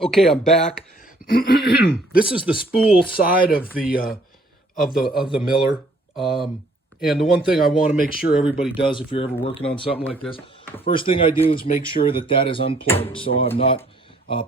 Okay, I'm back. This is the spool side of the Miller. And the one thing I want to make sure everybody does if you're ever working on something like this, first thing I do is make sure that that is unplugged, so I'm not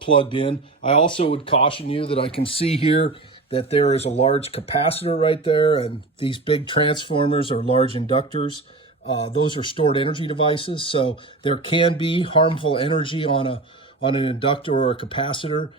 plugged in. I also would caution you that I can see here that there is a large capacitor right there, and these big transformers are large inductors. Those are stored energy devices, so there can be harmful energy on an inductor or a capacitor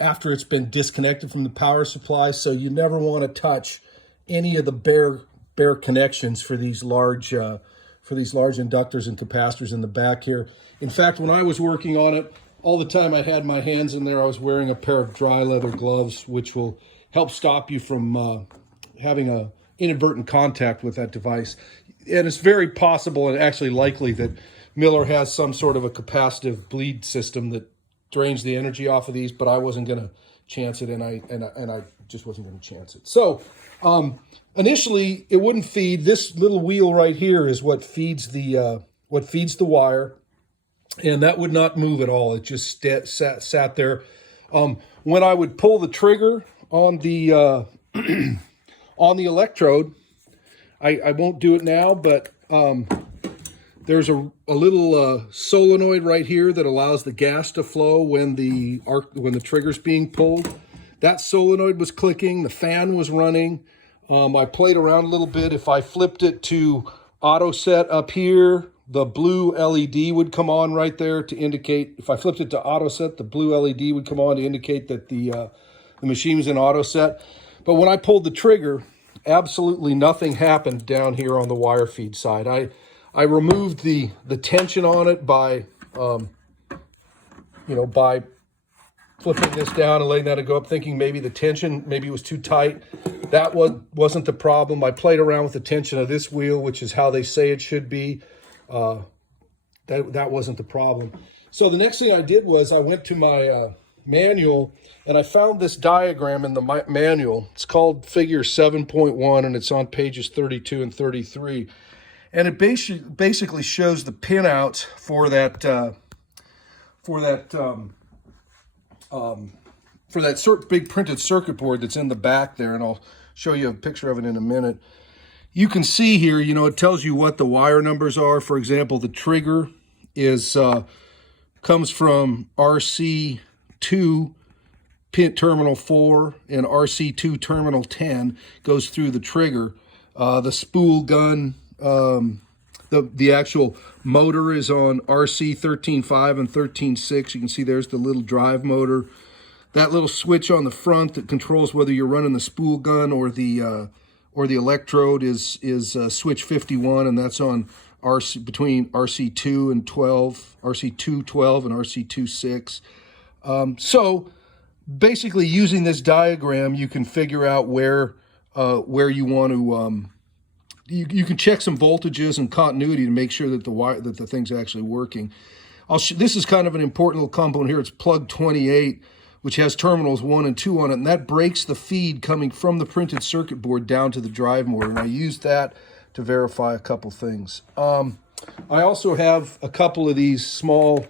after it's been disconnected from the power supply. So you never want to touch any of the bare connections for these large inductors and capacitors in the back here. In fact, when I was working on it, all the time I had my hands in there, I was wearing a pair of dry leather gloves, which will help stop you from having a inadvertent contact with that device. And it's very possible and actually likely that Miller has some sort of a capacitive bleed system that drains the energy off of these, but I wasn't going to chance it, and I just wasn't going to chance it. So initially, it wouldn't feed. This little wheel right here is what feeds the wire, and that would not move at all. It just sat there. When I would pull the trigger on the on the electrode, I won't do it now, but there's a little solenoid right here that allows the gas to flow when the trigger's being pulled. That solenoid was clicking, the fan was running. I played around a little bit. If I flipped it to auto set up here, the blue LED would come on right there to indicate. If I flipped it to auto set, the blue LED would come on to indicate that the machine was in auto set. But when I pulled the trigger, absolutely nothing happened down here on the wire feed side. I removed the tension on it by by flipping this down and letting that go up, thinking maybe the tension was too tight. That wasn't the problem. I played around with the tension of this wheel, which is how they say it should be. That wasn't the problem. So the next thing I did was I went to my manual, and I found this diagram in the manual. It's called Figure 7.1, and it's on pages 32 and 33. And it basically shows the pinouts for that big printed circuit board that's in the back there, and I'll show you a picture of it in a minute. You can see here, it tells you what the wire numbers are. For example, the trigger comes from RC2 pin terminal 4, and RC2 terminal 10 goes through the trigger. The spool gun, the actual motor is on RC 13.5 and 13.6. You can see there's the little drive motor. That little switch on the front that controls whether you're running the spool gun or the electrode is switch 51, and that's on between RC2 and 12, RC2 12 and RC2 6. So basically, using this diagram, you can figure out where you want to. You can check some voltages and continuity to make sure that the thing's actually working. This is kind of an important little component here. It's plug 28, which has terminals 1 and 2 on it, and that breaks the feed coming from the printed circuit board down to the drive motor, and I used that to verify a couple things. I also have a couple of these small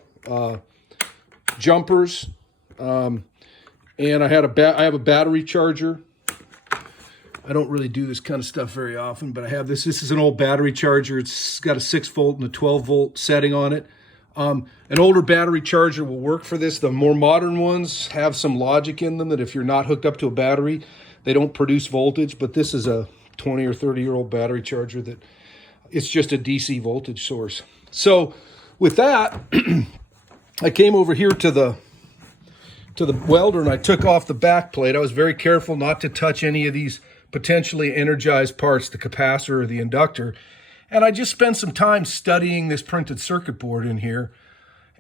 jumpers, and I have a battery charger. I don't really do this kind of stuff very often, but I have this. This is an old battery charger. It's got a 6-volt and a 12-volt setting on it. An older battery charger will work for this. The more modern ones have some logic in them that if you're not hooked up to a battery, they don't produce voltage. But this is a 20 or 30-year-old battery charger that it's just a DC voltage source. So with that, I came over here to the welder, and I took off the back plate. I was very careful not to touch any of these potentially energized parts, the capacitor or the inductor. And I just spent some time studying this printed circuit board in here.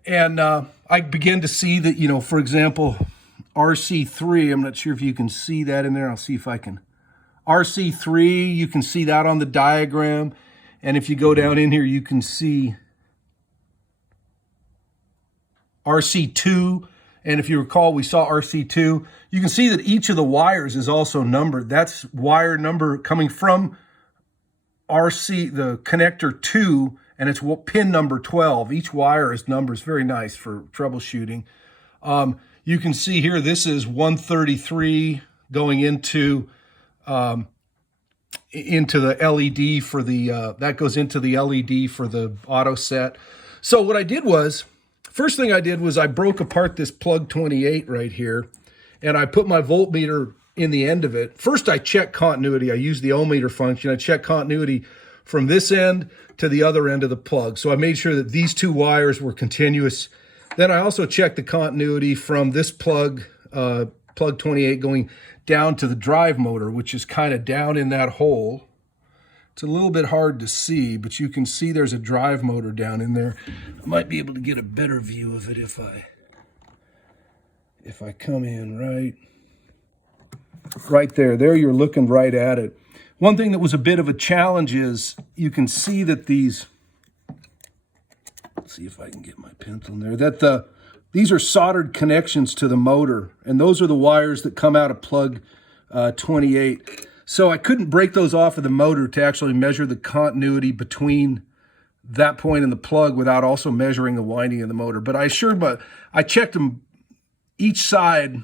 And I began to see that, for example, RC3, I'm not sure if you can see that in there. I'll see if I can. RC3, you can see that on the diagram. And if you go down in here, you can see RC2. And if you recall, we saw RC2. You can see that each of the wires is also numbered. That's wire number coming from RC, the connector 2, and it's pin number 12. Each wire is numbered. It's very nice for troubleshooting. You can see here, this is 133 going into the LED for the, that goes into the LED for the auto set. So what I did was, first thing I did was I broke apart this plug 28 right here, and I put my voltmeter in the end of it. First, I checked continuity. I used the ohmmeter function. I checked continuity from this end to the other end of the plug. So I made sure that these two wires were continuous. Then I also checked the continuity from this plug, plug 28, going down to the drive motor, which is kind of down in that hole. It's a little bit hard to see, but you can see there's a drive motor down in there. I might be able to get a better view of it if I come in right there. There you're looking right at it. One thing that was a bit of a challenge is you can see that these, let's see if I can get my pencil in there, that these are soldered connections to the motor, and those are the wires that come out of plug 28. So I couldn't break those off of the motor to actually measure the continuity between that point in the plug without also measuring the winding of the motor. But I checked them each side.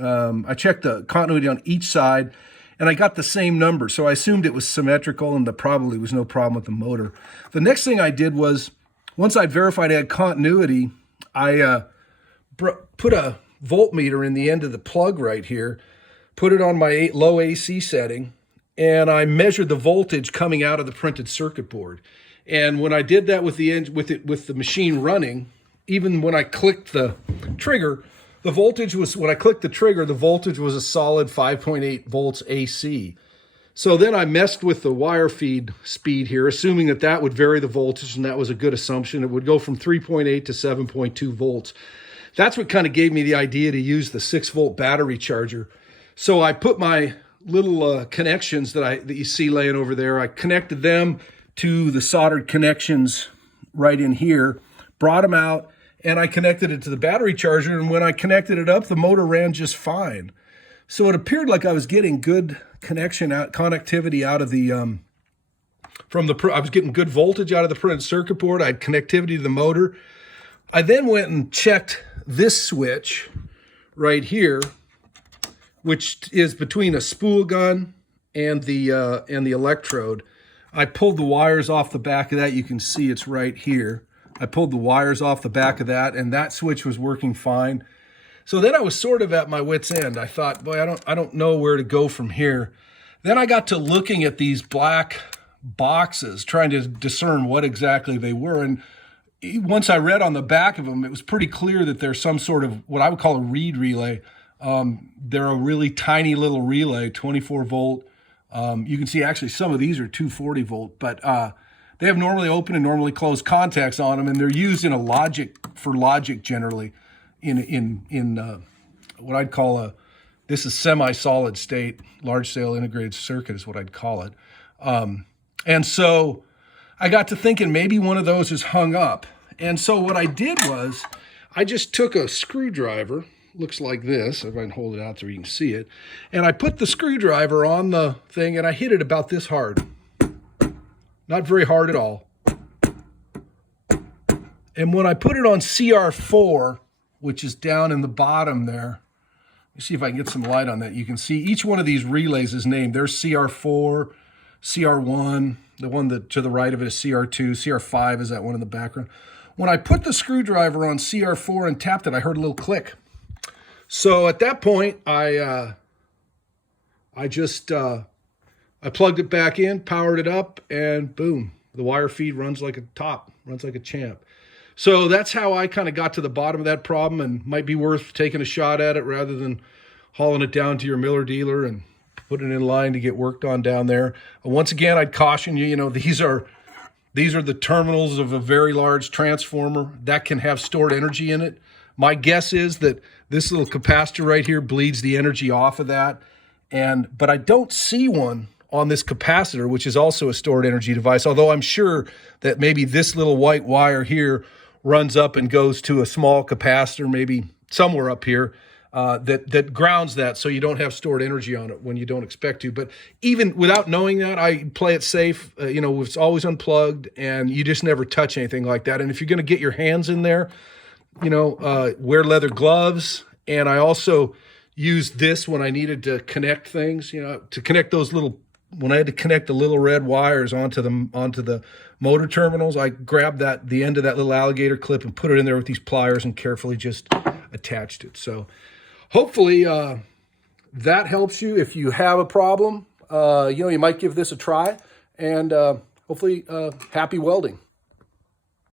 I checked the continuity on each side, and I got the same number. So I assumed it was symmetrical, and there probably was no problem with the motor. The next thing I did was, once I'd verified I had continuity, I put a voltmeter in the end of the plug right here, put it on my low AC setting, and I measured the voltage coming out of the printed circuit board. And when I did that with the machine running, even when I clicked the trigger, the voltage was, when I clicked the trigger, the voltage was a solid 5.8 volts AC. So then I messed with the wire feed speed here, assuming that that would vary the voltage, and that was a good assumption. It would go from 3.8 to 7.2 volts. That's what kind of gave me the idea to use the 6-volt battery charger. So I put my little connections that you see laying over there, I connected them to the soldered connections right in here, brought them out, and I connected it to the battery charger. And when I connected it up, the motor ran just fine. So it appeared like I was getting good connectivity out of the, I was getting good voltage out of the printed circuit board. I had connectivity to the motor. I then went and checked this switch right here, which is between a spool gun and the electrode. I pulled the wires off the back of that. You can see it's right here. I pulled the wires off the back of that, and that switch was working fine. So then I was sort of at my wit's end. I thought, boy, I don't know where to go from here. Then I got to looking at these black boxes, trying to discern what exactly they were. And once I read on the back of them, it was pretty clear that there's some sort of what I would call a reed relay. They're a really tiny little relay, 24 volt. You can see actually some of these are 240 volt, but they have normally open and normally closed contacts on them, and they're used in for logic generally in what I'd call this is semi-solid state, large-scale integrated circuit is what I'd call it. And so I got to thinking maybe one of those is hung up. And so what I did was I just took a screwdriver, looks like this, if I can hold it out so you can see it, and I put the screwdriver on the thing and I hit it about this hard. Not very hard at all. And when I put it on CR4, which is down in the bottom there, let me see if I can get some light on that. You can see each one of these relays is named. There's CR4, CR1, the one that to the right of it is CR2, CR5 is that one in the background. When I put the screwdriver on CR4 and tapped it, I heard a little click. So at that point, I plugged it back in, powered it up, and boom, the wire feed runs like a top, runs like a champ. So that's how I kind of got to the bottom of that problem, and might be worth taking a shot at it rather than hauling it down to your Miller dealer and putting it in line to get worked on down there. Once again, I'd caution you, these are the terminals of a very large transformer that can have stored energy in it. My guess is that this little capacitor right here bleeds the energy off of that. But I don't see one on this capacitor, which is also a stored energy device, although I'm sure that maybe this little white wire here runs up and goes to a small capacitor, maybe somewhere up here, that grounds that so you don't have stored energy on it when you don't expect to. But even without knowing that, I play it safe. It's always unplugged, and you just never touch anything like that. And if you're going to get your hands in there, wear leather gloves. And I also used this when I needed to connect things, to connect those when I had to connect the little red wires onto the motor terminals. I grabbed the end of that little alligator clip and put it in there with these pliers and carefully just attached it. So hopefully that helps you. If you have a problem, you might give this a try, and hopefully happy welding.